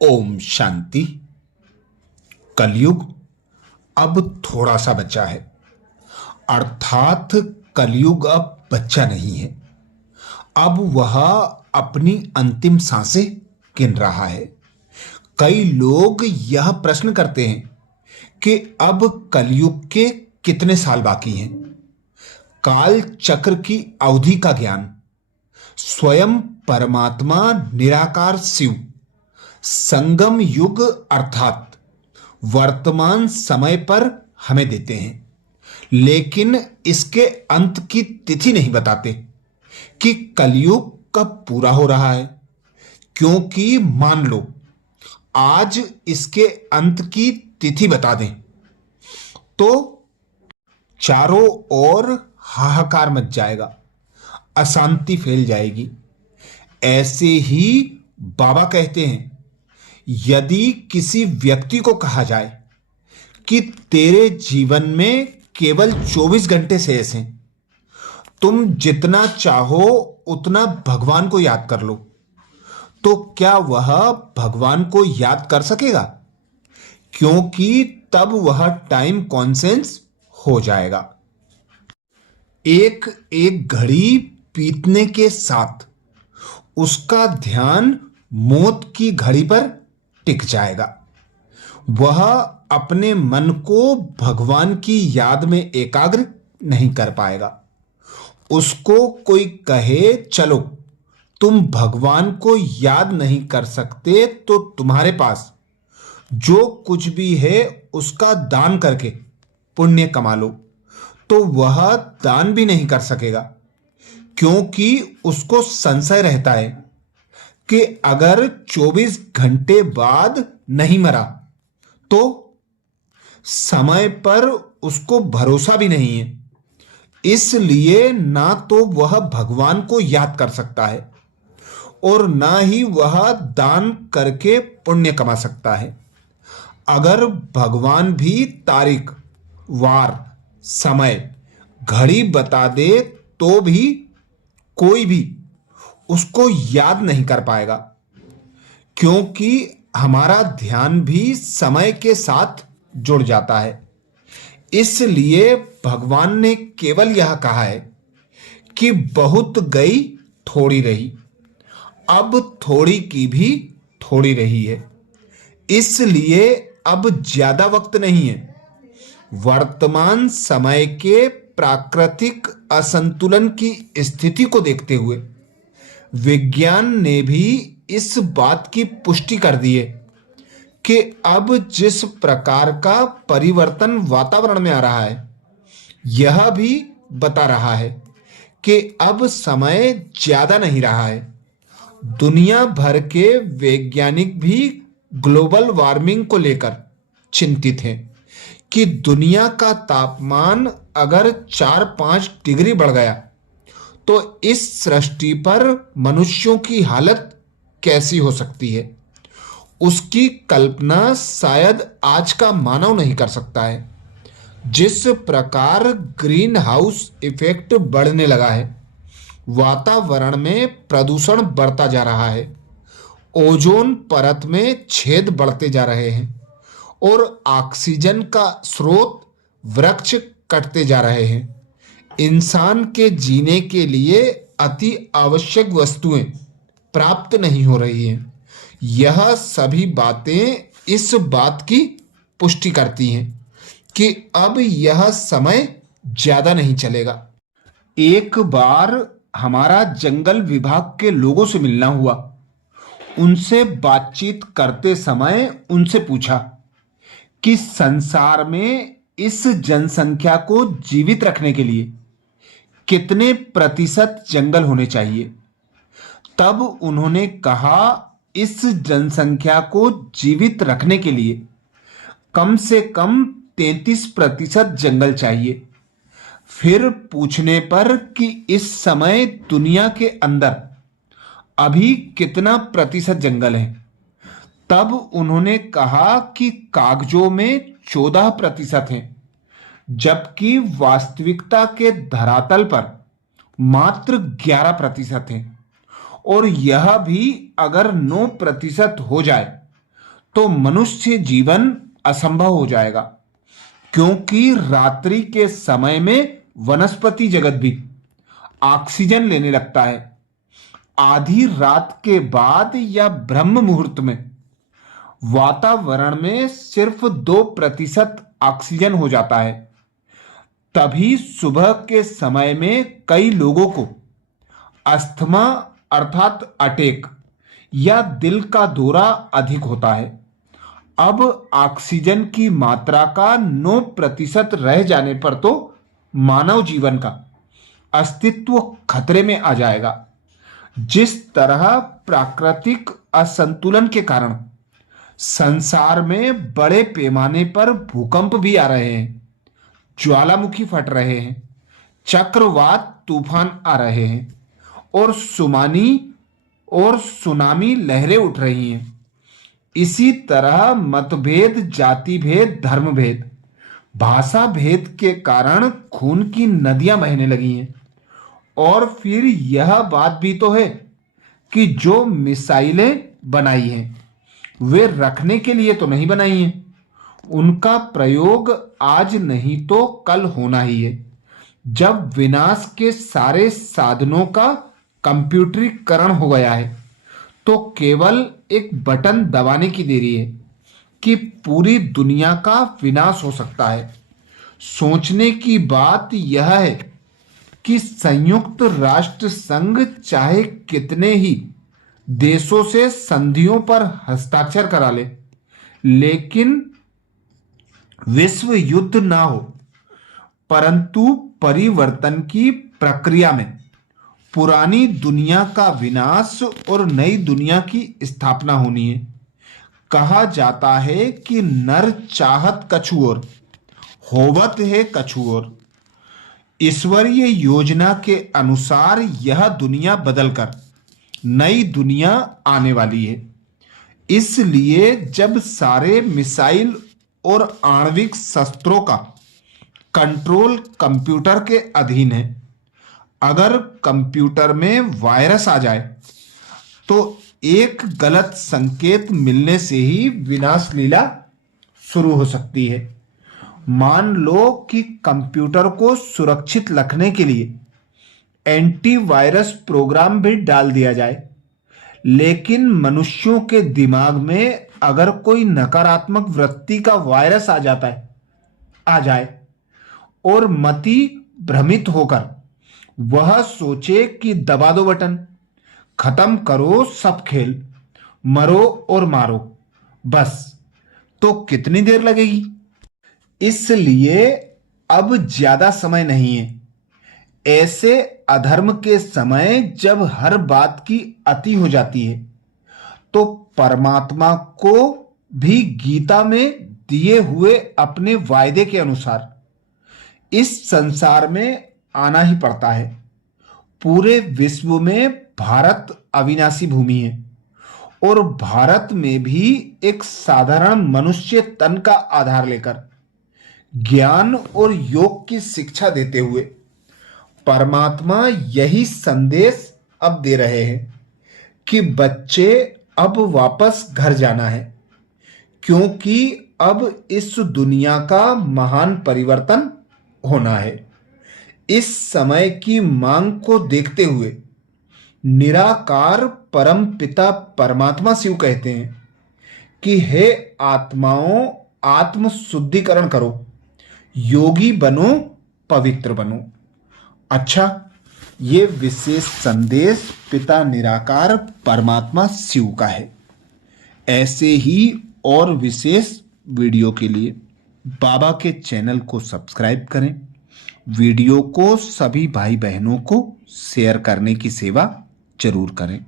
ओम शांति। कलयुग अब थोड़ा सा बचा है, अर्थात कलयुग अब बच्चा नहीं है। अब वह अपनी अंतिम सांसें गिन रहा है। कई लोग यह प्रश्न करते हैं कि अब कलयुग के कितने साल बाकी हैं। काल चक्र की अवधि का ज्ञान स्वयं परमात्मा निराकार शिव संगम युग अर्थात वर्तमान समय पर हमें देते हैं, लेकिन इसके अंत की तिथि नहीं बताते कि कलयुग कब पूरा हो रहा है। क्योंकि मान लो आज इसके अंत की तिथि बता दें तो चारों ओर हाहाकार मच जाएगा, अशांति फैल जाएगी। ऐसे ही बाबा कहते हैं, यदि किसी व्यक्ति को कहा जाए कि तेरे जीवन में केवल 24 घंटे शेष हैं, तुम जितना चाहो उतना भगवान को याद कर लो, तो क्या वह भगवान को याद कर सकेगा? क्योंकि तब वह टाइम कॉन्सेंस हो जाएगा। एक एक घड़ी बीतने के साथ उसका ध्यान मौत की घड़ी पर टिक जाएगा। वह अपने मन को भगवान की याद में एकाग्र नहीं कर पाएगा। उसको कोई कहे चलो तुम भगवान को याद नहीं कर सकते तो तुम्हारे पास जो कुछ भी है उसका दान करके पुण्य कमा लो, तो वह दान भी नहीं कर सकेगा। क्योंकि उसको संशय रहता है कि अगर 24 घंटे बाद नहीं मरा तो समय पर उसको भरोसा भी नहीं है। इसलिए ना तो वह भगवान को याद कर सकता है और ना ही वह दान करके पुण्य कमा सकता है। अगर भगवान भी तारीख, वार, समय, घड़ी बता दे तो भी कोई भी उसको याद नहीं कर पाएगा। क्योंकि हमारा ध्यान भी समय के साथ जुड़ जाता है। इसलिए भगवान ने केवल यह कहा है कि बहुत गई थोड़ी रही, अब थोड़ी की भी थोड़ी रही है। इसलिए अब ज्यादा वक्त नहीं है। वर्तमान समय के प्राकृतिक असंतुलन की स्थिति को देखते हुए विज्ञान ने भी इस बात की पुष्टि कर दी है कि अब जिस प्रकार का परिवर्तन वातावरण में आ रहा है, यह भी बता रहा है कि अब समय ज्यादा नहीं रहा है। दुनिया भर के वैज्ञानिक भी ग्लोबल वार्मिंग को लेकर चिंतित हैं कि दुनिया का तापमान अगर 4-5 डिग्री बढ़ गया तो इस सृष्टि पर मनुष्यों की हालत कैसी हो सकती है। उसकी कल्पना शायद आज का मानव नहीं कर सकता है। जिस प्रकार ग्रीन हाउस इफेक्ट बढ़ने लगा है, वातावरण में प्रदूषण बढ़ता जा रहा है, ओजोन परत में छेद बढ़ते जा रहे हैं और ऑक्सीजन का स्रोत वृक्ष कटते जा रहे हैं। इंसान के जीने के लिए अति आवश्यक वस्तुएं प्राप्त नहीं हो रही हैं। यह सभी बातें इस बात की पुष्टि करती हैं कि अब यह समय ज्यादा नहीं चलेगा। एक बार हमारा जंगल विभाग के लोगों से मिलना हुआ। उनसे बातचीत करते समय उनसे पूछा कि संसार में इस जनसंख्या को जीवित रखने के लिए कितने प्रतिशत जंगल होने चाहिए। तब उन्होंने कहा इस जनसंख्या को जीवित रखने के लिए कम से कम 33% जंगल चाहिए। फिर पूछने पर कि इस समय दुनिया के अंदर अभी कितना प्रतिशत जंगल है, तब उन्होंने कहा कि कागजों में 14% हैं, जबकि वास्तविकता के धरातल पर मात्र 11% हैं। और यह भी अगर 9% हो जाए तो मनुष्य जीवन असंभव हो जाएगा, क्योंकि रात्रि के समय में वनस्पति जगत भी ऑक्सीजन लेने लगता है। आधी रात के बाद या ब्रह्म मुहूर्त में वातावरण में सिर्फ 2% ऑक्सीजन हो जाता है। तभी सुबह के समय में कई लोगों को अस्थमा अर्थात अटैक या दिल का दौरा अधिक होता है। अब ऑक्सीजन की मात्रा का 9% रह जाने पर तो मानव जीवन का अस्तित्व खतरे में आ जाएगा। जिस तरह प्राकृतिक असंतुलन के कारण संसार में बड़े पैमाने पर भूकंप भी आ रहे हैं, ज्वालामुखी फट रहे हैं, चक्रवात तूफान आ रहे हैं और सुनामी लहरें उठ रही हैं, इसी तरह मतभेद, जाति भेद, धर्म भेद, भाषा भेद के कारण खून की नदियां बहने लगी हैं। और फिर यह बात भी तो है कि जो मिसाइलें बनाई हैं वे रखने के लिए तो नहीं बनाई हैं, उनका प्रयोग आज नहीं तो कल होना ही है। जब विनाश के सारे साधनों का कंप्यूटरीकरण हो गया है तो केवल एक बटन दबाने की देरी है कि पूरी दुनिया का विनाश हो सकता है। सोचने की बात यह है कि संयुक्त राष्ट्र संघ चाहे कितने ही देशों से संधियों पर हस्ताक्षर करा ले, लेकिन विश्व युद्ध ना हो, परंतु परिवर्तन की प्रक्रिया में पुरानी दुनिया का विनाश और नई दुनिया की स्थापना होनी है। कहा जाता है कि नर चाहत कछु और, होवत है कछु और। ईश्वरीय योजना के अनुसार यह दुनिया बदलकर नई दुनिया आने वाली है। इसलिए जब सारे मिसाइल और आणविक शस्त्रों का कंट्रोल कंप्यूटर के अधीन है, अगर कंप्यूटर में वायरस आ जाए तो एक गलत संकेत मिलने से ही विनाश लीला शुरू हो सकती है। मान लो कि कंप्यूटर को सुरक्षित रखने के लिए एंटीवायरस प्रोग्राम भी डाल दिया जाए, लेकिन मनुष्यों के दिमाग में अगर कोई नकारात्मक वृत्ति का वायरस आ जाए और मति भ्रमित होकर वह सोचे कि दबा दो बटन, खत्म करो सब खेल, मरो और मारो बस, तो कितनी देर लगेगी? इसलिए अब ज्यादा समय नहीं है। ऐसे अधर्म के समय जब हर बात की अति हो जाती है तो परमात्मा को भी गीता में दिए हुए अपने वायदे के अनुसार इस संसार में आना ही पड़ता है। पूरे विश्व में भारत अविनाशी भूमि है और भारत में भी एक साधारण मनुष्य तन का आधार लेकर ज्ञान और योग की शिक्षा देते हुए परमात्मा यही संदेश अब दे रहे हैं कि बच्चे अब वापस घर जाना है, क्योंकि अब इस दुनिया का महान परिवर्तन होना है। इस समय की मांग को देखते हुए निराकार परम पिता परमात्मा शिव कहते हैं कि हे आत्माओं, आत्म शुद्धिकरण करो, योगी बनो, पवित्र बनो। अच्छा, ये विशेष संदेश पिता निराकार परमात्मा शिव का है। ऐसे ही और विशेष वीडियो के लिए बाबा के चैनल को सब्सक्राइब करें, वीडियो को सभी भाई बहनों को शेयर करने की सेवा जरूर करें।